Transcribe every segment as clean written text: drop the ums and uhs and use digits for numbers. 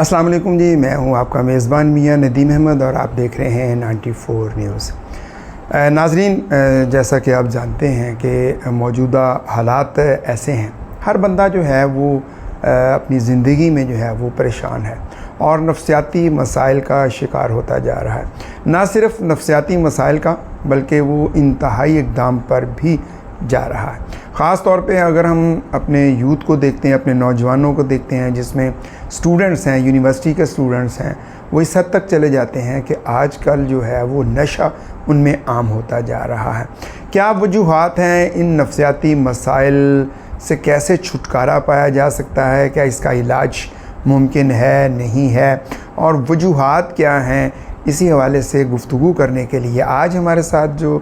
السلام علیکم جی، میں ہوں آپ کا میزبان میاں ندیم احمد اور آپ دیکھ رہے ہیں 94 نیوز۔ ناظرین، جیسا کہ آپ جانتے ہیں کہ موجودہ حالات ایسے ہیں، ہر بندہ جو ہے وہ اپنی زندگی میں جو ہے وہ پریشان ہے اور نفسیاتی مسائل کا شکار ہوتا جا رہا ہے۔ نہ صرف نفسیاتی مسائل کا بلکہ وہ انتہائی اقدام پر بھی جا رہا ہے۔ خاص طور پہ اگر ہم اپنے یوتھ کو دیکھتے ہیں، اپنے نوجوانوں کو دیکھتے ہیں، جس میں اسٹوڈنٹس ہیں، یونیورسٹی کے اسٹوڈنٹس ہیں، وہ اس حد تک چلے جاتے ہیں کہ آج کل جو ہے وہ نشہ ان میں عام ہوتا جا رہا ہے۔ کیا وجوہات ہیں ان نفسیاتی مسائل سے؟ کیسے چھٹکارا پایا جا سکتا ہے؟ کیا اس کا علاج ممکن ہے، نہیں ہے؟ اور وجوہات کیا ہیں؟ اسی حوالے سے گفتگو کرنے کے لیے آج ہمارے ساتھ جو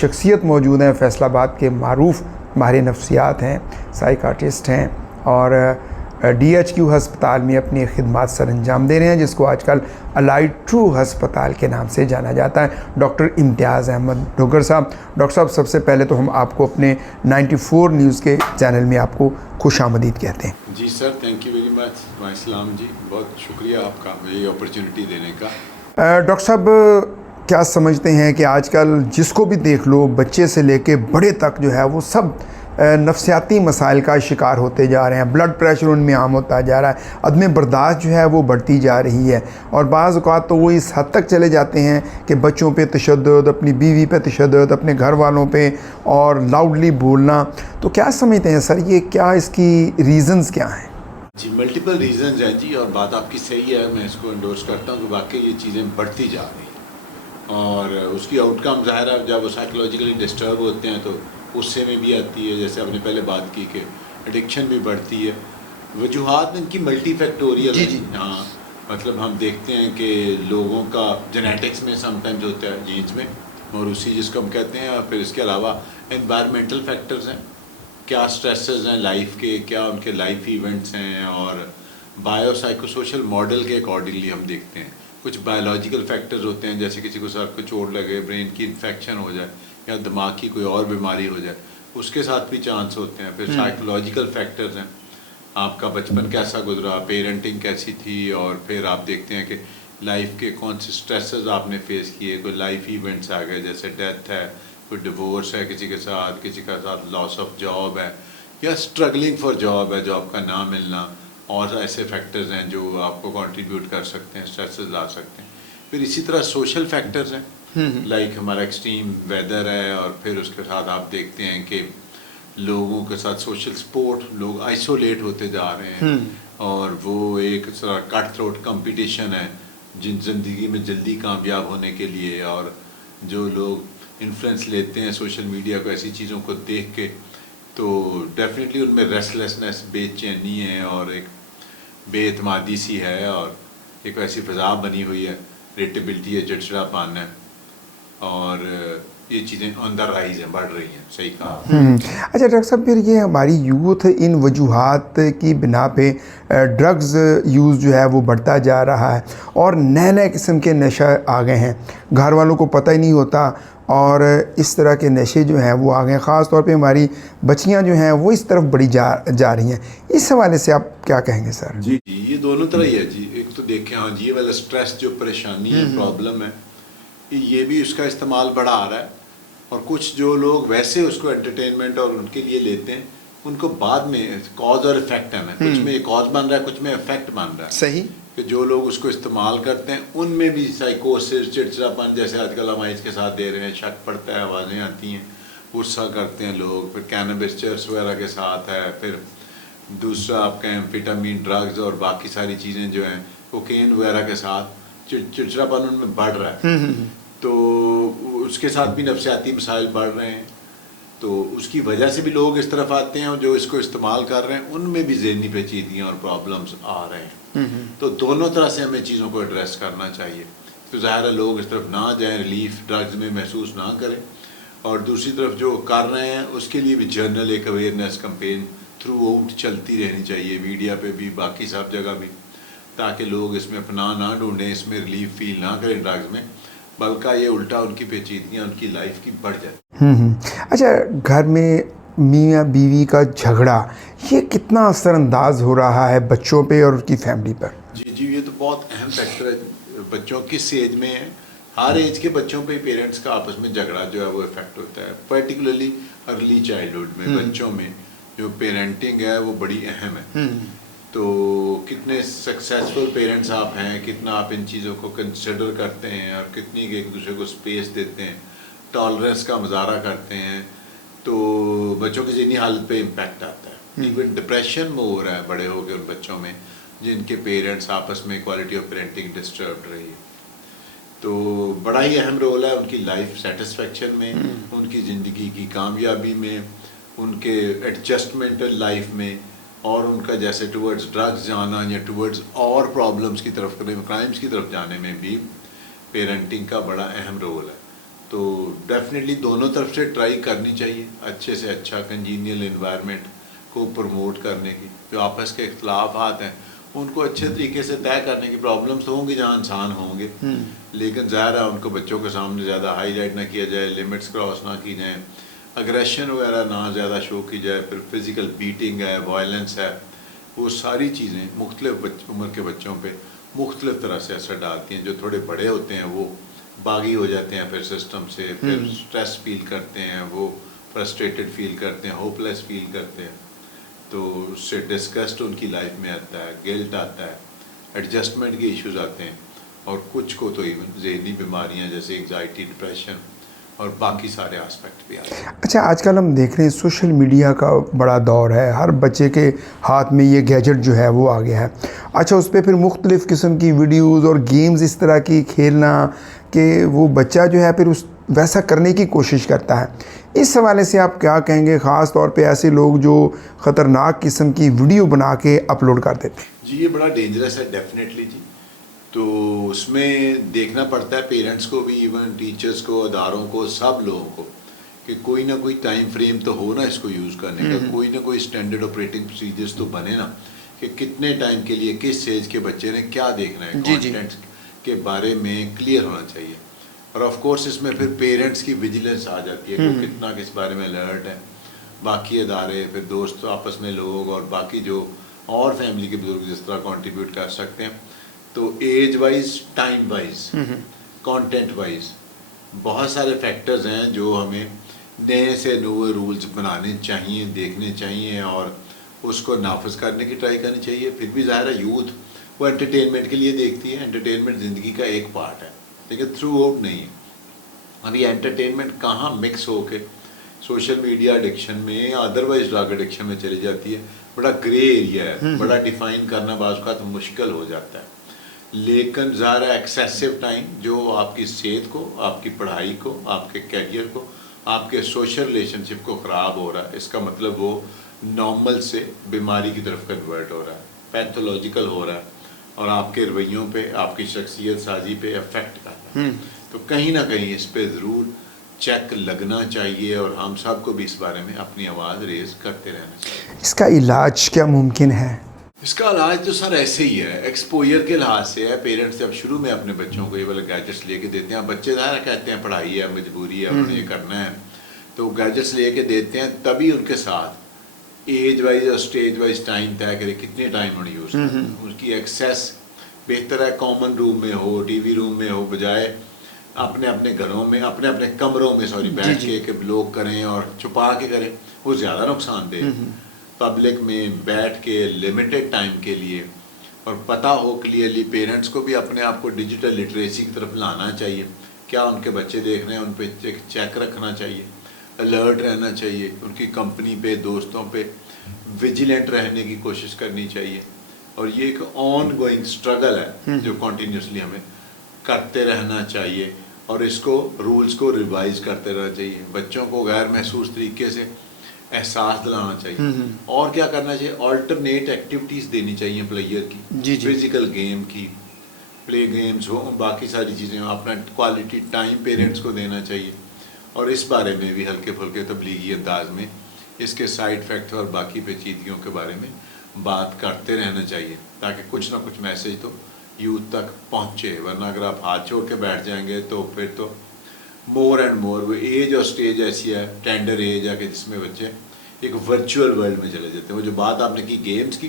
شخصیت موجود ہیں، فیصل آباد کے معروف ماہر نفسیات ہیں، سائیکاٹرسٹ ہیں اور DHQ ہسپتال میں اپنی خدمات سر انجام دے رہے ہیں، جس کو آج کل الائٹ ٹرو ہسپتال کے نام سے جانا جاتا ہے، ڈاکٹر امتیاز احمد ڈوگر صاحب۔ ڈاکٹر صاحب، سب سے پہلے تو ہم آپ کو اپنے 94 نیوز کے چینل میں آپ کو خوش آمدید کہتے ہیں۔ جی سر، تھینک یو ویری مچ۔ السلام جی، بہت شکریہ آپ کا مجھے یہ اپرچونٹی دینے کا۔ ڈاکٹر صاحب، کیا سمجھتے ہیں کہ آج کل جس کو بھی دیکھ لو، بچے سے لے کے بڑے تک جو ہے وہ سب نفسیاتی مسائل کا شکار ہوتے جا رہے ہیں، بلڈ پریشر ان میں عام ہوتا جا رہا ہے، عدم برداشت جو ہے وہ بڑھتی جا رہی ہے، اور بعض اوقات تو وہ اس حد تک چلے جاتے ہیں کہ بچوں پہ تشدد، اپنی بیوی پہ تشدد، اپنے گھر والوں پہ، اور لاؤڈلی بولنا۔ تو کیا سمجھتے ہیں سر، یہ کیا اس کی ریزنز کیا ہیں؟ جی، ملٹیپل ریزنز ہیں جی، اور بات آپ کی صحیح ہے، میں اس کو انڈورس کرتا ہوں کہ واقعی یہ چیزیں بڑھتی جا رہی ہیں، اور اس کی آؤٹ کم ظاہر ہے جب وہ سائیکولوجیکلی ڈسٹرب ہوتے ہیں تو غصے میں بھی آتی ہے، جیسے آپ نے پہلے بات کی کہ ایڈکشن بھی بڑھتی ہے۔ وجوہات ان کی ملٹی فیکٹوریل ہیں۔ ہاں، مطلب ہم دیکھتے ہیں کہ لوگوں کا جینیٹکس میں سم ٹائمز ہوتا ہے، جینز میں، موروثی جس کو ہم کہتے ہیں، اور پھر اس کے علاوہ انوائرمنٹل فیکٹرز ہیں، کیا سٹریسز ہیں لائف کے، کیا ان کے لائف ایونٹس ہیں، اور بایو سائیکو سوشل ماڈل کے اکارڈنگلی ہم دیکھتے ہیں۔ کچھ بایولوجیکل فیکٹرز ہوتے ہیں، جیسے کسی کو سر کو چوٹ لگے، برین کی انفیکشن ہو جائے یا دماغ کی کوئی اور بیماری ہو جائے، اس کے ساتھ بھی چانس ہوتے ہیں۔ پھر سائیکولوجیکل فیکٹرز ہیں، آپ کا بچپن کیسا گزرا، پیرنٹنگ کیسی تھی، اور پھر آپ دیکھتے ہیں کہ لائف کے کون سے سٹریسز آپ نے فیس کیے، کوئی لائف ایونٹس آ گئے، جیسے ڈیتھ ہے، کوئی ڈیورس ہے کسی کے ساتھ، کسی کا ساتھ لاس آف جاب ہے، یا اسٹرگلنگ فار جاب ہے، جاب کا نہ ملنا، اور ایسے فیکٹرز ہیں جو آپ کو کنٹریبیوٹ کر سکتے ہیں، اسٹریسز لا سکتے ہیں۔ پھر اسی طرح سوشل فیکٹرز ہیں، لائک ہمارا ایکسٹریم ویدر ہے، اور پھر اس کے ساتھ آپ دیکھتے ہیں کہ لوگوں کے ساتھ سوشل سپورٹ، لوگ آئسولیٹ ہوتے جا رہے ہیں، اور وہ ایک طرح کٹ تھروٹ کمپٹیشن ہے جن زندگی میں جلدی کامیاب ہونے کے لیے، اور جو لوگ انفلوئنس لیتے ہیں سوشل میڈیا کو ایسی چیزوں کو دیکھ کے، تو ڈیفینیٹلی ان میں ریسٹلیسنس، بے چینی ہے، اور ایک بے اعتمادی سی ہے، اور ایک ایسی فضا بنی ہوئی ہے، ریٹیبلٹی ہے، چڑچڑا پان ہے، اور یہ چیزیں آن دا رائز ہیں، بڑھ رہی ہیں۔ صحیح کہا۔ اچھا ڈاکٹر صاحب، پھر یہ ہماری یوتھ ان وجوہات کی بنا پہ ڈرگز یوز جو ہے وہ بڑھتا جا رہا ہے، اور نئے نئے قسم کے نشے آ گئے ہیں، گھر والوں کو پتہ ہی نہیں ہوتا، اور اس طرح کے نشے جو ہیں وہ آ گئے ہیں۔ خاص طور پہ ہماری بچیاں جو ہیں وہ اس طرف بڑی جا رہی ہیں، اس حوالے سے آپ کیا کہیں گے سر؟ جی، یہ دونوں طرح ہی ہے جی۔ ایک تو دیکھیں، ہاں جی، یہ والا اسٹریس جو پریشانی ہے، پرابلم ہے، یہ بھی اس کا استعمال بڑا آ رہا ہے، اور کچھ جو لوگ ویسے اس کو انٹرٹینمنٹ اور ان کے لیے لیتے ہیں، ان کو بعد میں کاز اور افیکٹ ہے نا، کچھ میں یہ کاز بن رہا ہے، کچھ میں افیکٹ بن رہا ہے۔ صحیح، کہ جو لوگ اس کو استعمال کرتے ہیں ان میں بھی سائیکوسس، چڑچڑاپن، جیسے آج کل ہم اس کے ساتھ دے رہے ہیں، شک پڑتا ہے، آوازیں آتی ہیں، غصہ کرتے ہیں لوگ، پھر کینابس چرس وغیرہ کے ساتھ ہے، پھر دوسرا آپ کہیں ایمفیٹامین ڈرگز اور باقی ساری چیزیں جو ہیں کوکین وغیرہ کے ساتھ چڑچڑاپن ان میں بڑھ رہا ہے، تو اس کے ساتھ بھی نفسیاتی مسائل بڑھ رہے ہیں، تو اس کی وجہ سے بھی لوگ اس طرف آتے ہیں، اور جو اس کو استعمال کر رہے ہیں ان میں بھی ذہنی پیچیدگیاں اور پرابلمس آ رہے ہیں۔ تو دونوں طرح سے ہمیں چیزوں کو ایڈریس کرنا چاہیے، تو ظاہر ہے لوگ اس طرف نہ جائیں، ریلیف ڈرگز میں محسوس نہ کریں، اور دوسری طرف جو کر رہے ہیں اس کے لیے بھی جرنل ایک اویئرنیس کمپین تھرو آؤٹ چلتی رہنی چاہیے، میڈیا پہ بھی، باقی سب جگہ بھی، تاکہ لوگ اس میں پناہ نہ ڈھونڈیں، اس میں ریلیف فیل نہ کریں ڈرگز میں، بلکہ یہ الٹا ان کی پیچیدگیاں ان کی لائف کی بڑھ جائے۔ اچھا، گھر میں میاں بیوی کا جھگڑا یہ کتنا اثر انداز ہو رہا ہے بچوں پہ اور ان کی فیملی پر؟ جی، یہ یہ تو بہت اہم فیکٹر ہے بچوں کس ایج میں ہیں. ہر ایج کے بچوں پہ پیرنٹس کا آپس میں جھگڑا جو ہے وہ افیکٹ ہوتا ہے. پرٹیکولرلی ارلی چائلڈہڈ میں بچوں میں جو پیرنٹنگ ہے وہ بڑی اہم ہے. تو کتنے سکسیزفل پیرنٹس آپ ہیں, کتنا آپ ان چیزوں کو کنسیڈر کرتے ہیں اور کتنی ایک دوسرے کو اسپیس دیتے ہیں, ٹالرنس کا مظاہرہ کرتے ہیں, تو بچوں کی ذہنی حالت پہ امپیکٹ آتا ہے. ایون ڈپریشن میں ہو رہا ہے بڑے ہو کے ان بچوں میں جن کے پیرنٹس آپس میں کوالٹی آف پیرنٹنگ ڈسٹربڈ رہی ہے. تو بڑا ہی اہم رول ہے ان کی لائف سیٹسفیکشن میں, ان کی زندگی کی کامیابی میں, ان کے ایڈجسٹمنٹ لائف میں, اور ان کا جیسے ٹورڈز ڈرگز جانا یا ٹورڈز اور پرابلمس کی طرف, کرائمس کی طرف جانے میں بھی پیرنٹنگ کا بڑا اہم رول ہے. تو ڈیفینیٹلی دونوں طرف سے ٹرائی کرنی چاہیے اچھے سے اچھا کنجینیل انوائرمنٹ کو پروموٹ کرنے کی. جو آپس کے اختلافات ہیں ان کو اچھے طریقے سے طے کرنے کی. پرابلمس ہوں گی جہاں انسان ہوں گے, لیکن ظاہر ہے ان کو بچوں کے سامنے زیادہ ہائی لائٹ نہ کیا جائے, لمٹس کراس نہ کی جائیں, اگریشن وغیرہ نہ زیادہ شو کی جائے. پھر فزیکل بیٹنگ ہے, وائلنس ہے, وہ ساری چیزیں مختلف عمر کے بچوں پہ مختلف طرح سے اثر ڈالتی ہیں. جو تھوڑے بڑے ہوتے ہیں وہ باغی ہو جاتے ہیں پھر سسٹم سے, پھر اسٹریس فیل کرتے ہیں, وہ فرسٹریٹڈ فیل کرتے ہیں, ہوپ لیس فیل کرتے ہیں. تو اس سے ڈسگسٹ ان کی لائف میں آتا ہے, گلٹ آتا ہے, ایڈجسٹمنٹ کے ایشوز آتے ہیں, اور کچھ کو تو ایون ذہنی بیماریاں جیسے انگزائٹی, ڈپریشن اور باقی سارے آسپیکٹ بھی آتے ہیں. اچھا, آج کل ہم دیکھ رہے ہیں سوشل میڈیا کا بڑا دور ہے, ہر بچے کے ہاتھ میں یہ گیجٹ جو ہے وہ آ گیا ہے. اچھا, اس پہ پھر مختلف قسم کی ویڈیوز اور گیمز اس طرح کی کھیلنا کہ وہ بچہ جو ہے پھر اس ویسا کرنے کی کوشش کرتا ہے. اس حوالے سے آپ کیا کہیں گے, خاص طور پہ ایسے لوگ جو خطرناک قسم کی ویڈیو بنا کے اپلوڈ کر دیتے ہیں؟ جی یہ بڑا ڈینجرس ہے ڈیفینیٹلی جی. تو اس میں دیکھنا پڑتا ہے پیرنٹس کو بھی, ایون ٹیچرس کو, اداروں کو, سب لوگوں کو, کہ کوئی نہ کوئی ٹائم فریم تو ہو نا اس کو یوز کرنے کا, کوئی نہ کوئی اسٹینڈرڈ آپریٹنگ پروسیجرس تو بنے نا کہ کتنے ٹائم کے لیے کس ایج کے بچے نے کیا دیکھنا ہے. کانٹینٹ کے بارے میں کلیئر ہونا چاہیے. اور آف کورس اس میں پھر پیرنٹس کی ویجیلنس آ جاتی ہے کہ وہ کتنا کس بارے میں الرٹ ہے. باقی ادارے, پھر دوست آپس میں لوگ, اور باقی جو اور فیملی کے بزرگ جس طرح کنٹریبیوٹ کر سکتے ہیں. تو age wise, time wise, content wise بہت سارے فیکٹرز ہیں جو ہمیں نئے سے نئے رولز بنانے چاہیے, دیکھنے چاہیے, اور اس کو نافذ کرنے کی ٹرائی کرنی چاہیے. پھر بھی ظاہر ہے یوتھ وہ انٹرٹینمنٹ کے لیے دیکھتی ہے, انٹرٹینمنٹ زندگی کا ایک پارٹ ہے لیکن تھرو آؤٹ نہیں ہے. اب یہ انٹرٹینمنٹ کہاں مکس ہو کے سوشل میڈیا ایڈکشن میں یا ادروائز ڈرگ ایڈکشن میں چلی جاتی ہے, بڑا گرے ایریا ہے, بڑا ڈیفائن کرنا بعض اوقات مشکل ہو جاتا ہے. لیکن ظاہر ہے ایکسیسو ٹائم جو آپ کی صحت کو, آپ کی پڑھائی کو, آپ کے کیریئر کو, آپ کے سوشل ریلیشن شپ کو خراب ہو رہا ہے, اس کا مطلب وہ نارمل سے بیماری کی طرف کنورٹ ہو رہا ہے, پیتھولوجیکل ہو رہا ہے, اور آپ کے رویوں پہ, آپ کی شخصیت سازی پہ افیکٹ کرتا ہے. تو کہیں نہ کہیں اس پہ ضرور چیک لگنا چاہیے, اور ہم سب کو بھی اس بارے میں اپنی آواز ریز کرتے رہنا چاہیے. اس کا علاج کیا ممکن ہے؟ اس کا علاج تو سر ایسے ہی ہے, ایکسپوجر کے لحاظ سے ہے. پیرنٹس جب شروع میں اپنے بچوں کو یہ والا گیجٹس لے کے دیتے ہیں, بچے ظاہر کہتے ہیں پڑھائی ہے, مجبوری ہے, انہوں نے یہ کرنا ہے, تو گیجٹس لے کے دیتے ہیں. تبھی ان کے ساتھ ایج وائز اور اسٹیج وائز ٹائم طے کرے کتنے ٹائم انہوں نے یوز کرنا. اس کی ایکسیس بہتر ہے کامن روم میں ہو, ٹی وی روم میں ہو, بجائے اپنے اپنے گھروں میں, اپنے اپنے کمروں میں بیٹھ کے کہ لوگ کریں اور چھپا کے کریں, وہ زیادہ نقصان دہ. پبلک میں بیٹھ کے لمیٹڈ ٹائم کے لیے, اور پتہ ہو کلیئرلی, پیرنٹس کو بھی اپنے آپ کو ڈیجیٹل لٹریسی کی طرف لانا چاہیے. کیا ان کے بچے دیکھ رہے ہیں, ان پہ چیک رکھنا چاہیے, الرٹ رہنا چاہیے, ان کی کمپنی پہ, دوستوں پہ ویجیلنٹ رہنے کی کوشش کرنی چاہیے. اور یہ ایک آن گوئنگ اسٹرگل ہے جو کنٹینیوسلی ہمیں کرتے رہنا چاہیے, اور اس کو رولز کو ریوائز کرتے رہنا چاہیے. بچوں کو غیر محسوس طریقے سے احساس دلانا چاہیے. اور کیا کرنا چاہیے, آلٹرنیٹ ایکٹیویٹیز دینی چاہیے پلیئر کی, فزیکل گیم کی, پلے گیمز ہوں, باقی ساری چیزیں ہوں. اپنا کوالٹی ٹائم پیرنٹس کو دینا چاہیے, اور اس بارے میں بھی ہلکے پھلکے تبلیغی انداز میں اس کے سائڈ افیکٹ اور باقی پیچیدگیوں کے بارے میں بات کرتے رہنا چاہیے, تاکہ کچھ نہ کچھ میسج تو یوتھ تک پہنچے. ورنہ اگر آپ ہاتھ چھوڑ کے بیٹھ جائیں گے تو پھر تو مور اینڈ مور وہ ایج اور سٹیج ایسی ہے, ٹینڈر ایج ہے, کہ جس میں بچے ایک ورچوئل ورلڈ میں چلے جاتے ہیں. وہ جو بات آپ نے کی گیمز کی,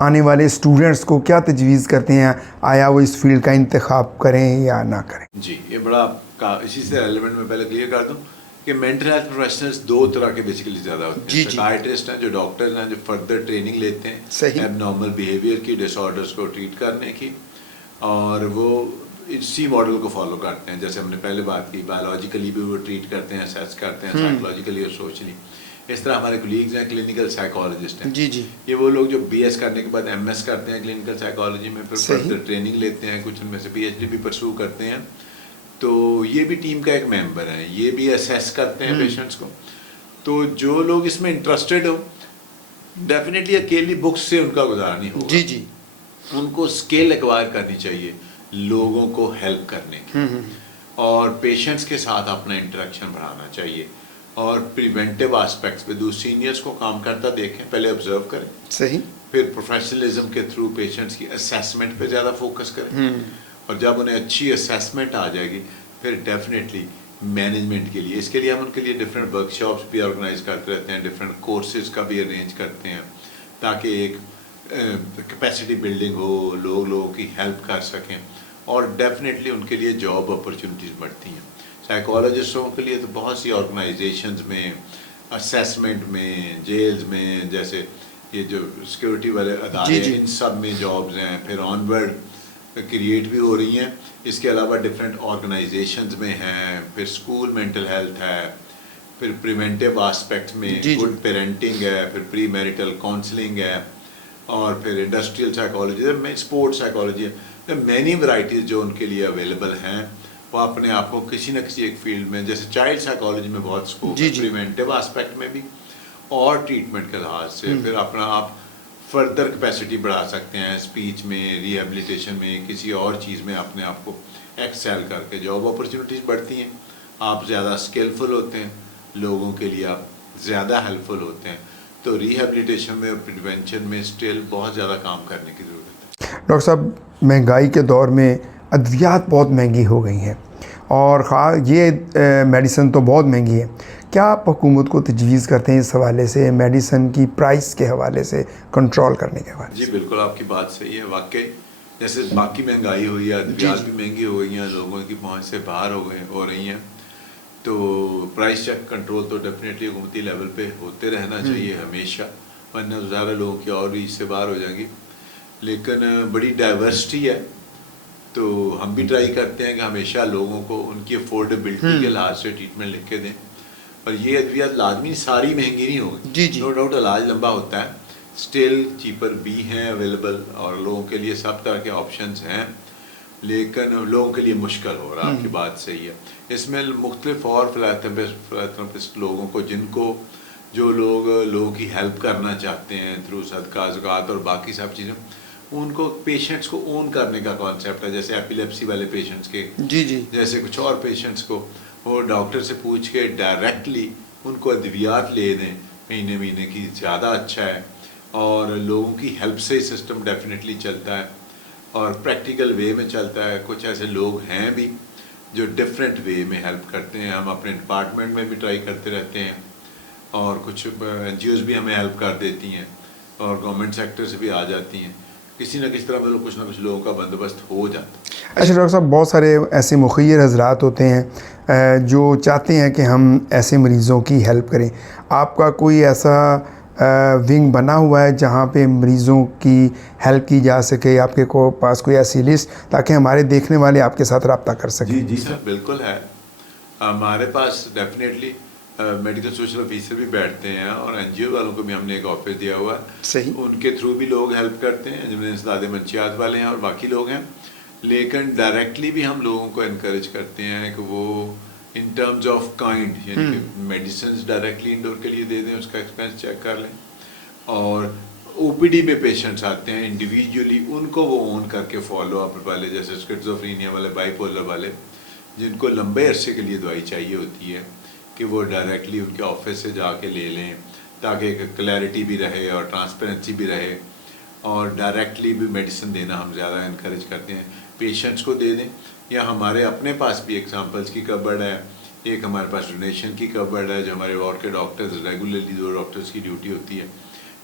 آنے والے اسٹوڈنٹس کو کیا تجویز کرتے ہیں؟ آیا وہ اس فیلڈ کا انتخاب کریں یا نہ کریں؟ جی یہ بڑا اسی سے ریلیونٹ میں پہلے کلیئر کر دوں کہ مینٹل ہیلتھ پروفیشنلز دو طرح کے بیسیکلی زیادہ ہوتے ہیں. سائیکائٹرسٹ ہیں جو ڈاکٹرز ہیں جو فردر ٹریننگ لیتے ہیں ایب نارمل بیہیویئر کی، ڈس آرڈرس کو ٹریٹ کرنے کی، اور وہ اسی ماڈل کو فالو کرتے ہیں. جیسے ہم نے پہلے بات کی بایولوجیکلی بھی وہ ٹریٹ کرتے ہیں، اسیس کرتے ہیں، سائیکولوجیکلی اور سوشلی. اس طرح ہمارے کولیگز ہیں کلینکل سائیکالوجسٹ ہیں. یہ وہ لوگ جو بی ایس کرنے کے بعد ایم ایس کرتے ہیں کلینکل سائیکالوجی میں، پھر فردر ٹریننگ لیتے ہیں، کچھ ان میں سے پی ایچ ڈی بھی پرسو کرتے ہیں. تو یہ بھی ٹیم کا ایک ممبر ہیں، یہ بھی اسیس کرتے ہیں پیشنٹس کو. تو جو لوگ اس میں انٹرسٹڈ ہو ڈیفینیٹلی اکیلی بکس سے ان کا گزارا نہیں ہوگا. ان کو اسکل ایکوائر کرنی چاہیے لوگوں کو ہیلپ کرنے کی، اور پیشنٹس کے ساتھ اپنا انٹریکشن بڑھانا چاہیے، اور پریونٹیو آسپیکٹس پہ سینئرس کو کام کرتا دیکھیں، پہلے آبزرو کریں، پھر پروفیشنلزم کے تھرو پیشنٹس کی اسیسمنٹ پہ زیادہ فوکس کریں. اور جب انہیں اچھی اسیسمنٹ آ جائے گی پھر ڈیفینیٹلی مینجمنٹ کے لیے، اس کے لیے ہم ان کے لیے ڈفرینٹ ورک شاپس بھی آرگنائز کرتے رہتے ہیں، ڈفرینٹ کورسز کا بھی ارینج کرتے ہیں، تاکہ ایک کیپیسٹی بلڈنگ ہو، لوگوں کی ہیلپ کر سکیں، اور ڈیفینیٹلی ان کے لیے جاب اپرچونیٹیز بڑھتی ہیں. سائیکالوجسٹوں کے لیے تو بہت سی آرگنائزیشنز میں، اسیسمنٹ میں، جیلز میں، جیسے یہ جو سیکورٹی والے ادارے ہیں ان سب میں جابز ہیں. پھر آن ورڈ کریٹ بھی ہو رہی ہیں. اس کے علاوہ ڈفرینٹ آرگنائزیشنز میں ہیں، پھر اسکول مینٹل ہیلتھ ہے، پھر پریونٹیو آسپیکٹ میں گڈ پیرنٹنگ ہے، پھر پری میریٹل کاؤنسلنگ ہے، اور پھر انڈسٹریل سائیکالوجی میں اسپورٹ سائیکالوجی ہے. مینی ورائٹیز جو ان کے لیے اویلیبل ہیں، وہ اپنے آپ کو کسی نہ کسی ایک فیلڈ میں، جیسے چائلڈ سائیکالوجی میں بہت اسکوپ ہے پریونٹیو آسپیکٹ میں بھی اور ٹریٹمنٹ کے لحاظ سے. پھر اپنا آپ فردر کیپیسٹی بڑھا سکتے ہیں اسپیچ میں، ریہیبلیٹیشن میں، کسی اور چیز میں اپنے آپ کو ایکسیل کر کے جاب اپرچونیٹیز بڑھتی ہیں. آپ زیادہ اسکلفل ہوتے ہیں، لوگوں کے لیے آپ زیادہ ہیلپ فل ہوتے ہیں. تو ریہیبلیٹیشن میں اور پریونشن میں اسٹل بہت زیادہ کام کرنے کی ضرورت ہے. ڈاکٹر صاحب مہنگائی کے دور میں ادویات بہت مہنگی ہو گئی ہیں، اور یہ میڈیسن تو بہت مہنگی ہے. کیا آپ حکومت کو تجویز کرتے ہیں اس حوالے سے، میڈیسن کی پرائس کے حوالے سے کنٹرول کرنے کے حوالے سے؟ جی بالکل آپ کی بات صحیح ہے. واقعی جیسے باقی مہنگائی ہوئی ہے، ادویات بھی مہنگی ہو گئی ہیں، لوگوں کی پہنچ سے باہر ہو رہی ہیں. تو پرائس چیک کنٹرول تو ڈیفینیٹلی حکومتی لیول پہ ہوتے رہنا چاہیے ہمیشہ، ورنہ زیادہ لوگوں کی اور بھی اس سے باہر ہو جائیں گی. لیکن بڑی ڈائیورسٹی ہے، تو ہم بھی ٹرائی کرتے ہیں کہ ہمیشہ لوگوں کو ان کی افورڈیبلٹی کے لحاظ سے ٹریٹمنٹ لکھ کے دیں. اور یہ ادویات لازمی ساری مہنگی نہیں ہوگی، نو ڈاؤٹ علاج لمبا ہوتا ہے، اسٹل چیپر بھی ہیں اویلیبل، اور لوگوں کے لیے سب طرح کے آپشنز ہیں، لیکن لوگوں کے لیے مشکل ہو رہا. آپ کی بات صحیح ہے. اس میں مختلف اور فلانتھراپسٹ لوگوں کو جو لوگ لوگوں کی ہیلپ کرنا چاہتے ہیں تھرو صدقہ زکوٰۃ اور باقی سب چیزیں، ان کو پیشنٹس کو اون کرنے کا کانسیپٹ ہے. جیسے ایپیلیپسی والے پیشنٹس کے، جیسے کچھ اور پیشنٹس کو وہ ڈاکٹر سے پوچھ کے ڈائریکٹلی ان کو ادویات لے دیں مہینے کی، زیادہ اچھا ہے. اور لوگوں کی ہیلپ سے سسٹم ڈیفینیٹلی چلتا ہے اور پریکٹیکل وے میں چلتا ہے. کچھ ایسے لوگ ہیں بھی جو ڈفرینٹ وے میں ہیلپ کرتے ہیں. ہم اپنے ڈپارٹمنٹ میں بھی ٹرائی کرتے رہتے ہیں، اور کچھ این جی اوز بھی ہمیں ہیلپ کر دیتی ہیں، اور گورنمنٹ سیکٹر سے بھی آ جاتی ہیں. کسی نہ کسی طرح مطلب کچھ نہ کچھ لوگوں کا بندوبست ہو جاتا ہے. اچھا ڈاکٹر صاحب، بہت سارے ایسے مخیر حضرات ہوتے ہیں جو چاہتے ہیں کہ ہم ایسے مریضوں کی ہیلپ کریں. آپ کا کوئی ایسا ونگ بنا ہوا ہے جہاں پہ مریضوں کی ہیلپ کی جا سکے؟ آپ کے پاس کوئی ایسی لسٹ تاکہ ہمارے دیکھنے والے آپ کے ساتھ رابطہ کر سکیں؟ جی سر بالکل ہے. ہمارے پاس ڈیفینیٹلی میڈیکل سوشل آفیسر بھی بیٹھتے ہیں، اور این جی او والوں کو بھی ہم نے ایک آفس دیا ہوا ہے. صحیح. ان کے تھرو بھی لوگ ہیلپ کرتے ہیں، جن میں انسداد منشیات والے ہیں اور باقی لوگ ہیں. لیکن ڈائریکٹلی بھی ہم لوگوں کو انکریج کرتے ہیں کہ وہ ان ٹرمز آف کائنڈ، یعنی کہ میڈیسنز ڈائریکٹلی انڈور کے لیے دے دیں، اس کا ایکسپینس چیک کر لیں. اور او پی ڈی میں پیشنٹس آتے ہیں انڈیویجولی، ان کو وہ اون کر کے فالو اپ والے، جیسے اسکیزوفرینیا والے، بائی پولر والے، جن کو لمبے عرصے کے لیے دوائی چاہیے ہوتی ہے، کہ وہ ڈائریکٹلی ان کے آفس سے جا کے لے لیں، تاکہ ایک کلیئرٹی بھی رہے اور ٹرانسپیرنسی بھی رہے. اور ڈائریکٹلی بھی میڈیسن دینا ہم زیادہ انکریج کرتے ہیں. پیشنٹس کو دے دیں، یا ہمارے اپنے پاس بھی ایگزامپلس کی کبرڈ ہے. ایک ہمارے پاس ڈونیشن کی کبرڈ ہے، جو ہمارے وارڈ کے ڈاکٹرز ریگولرلی 2 ڈاکٹرز کی ڈیوٹی ہوتی ہے،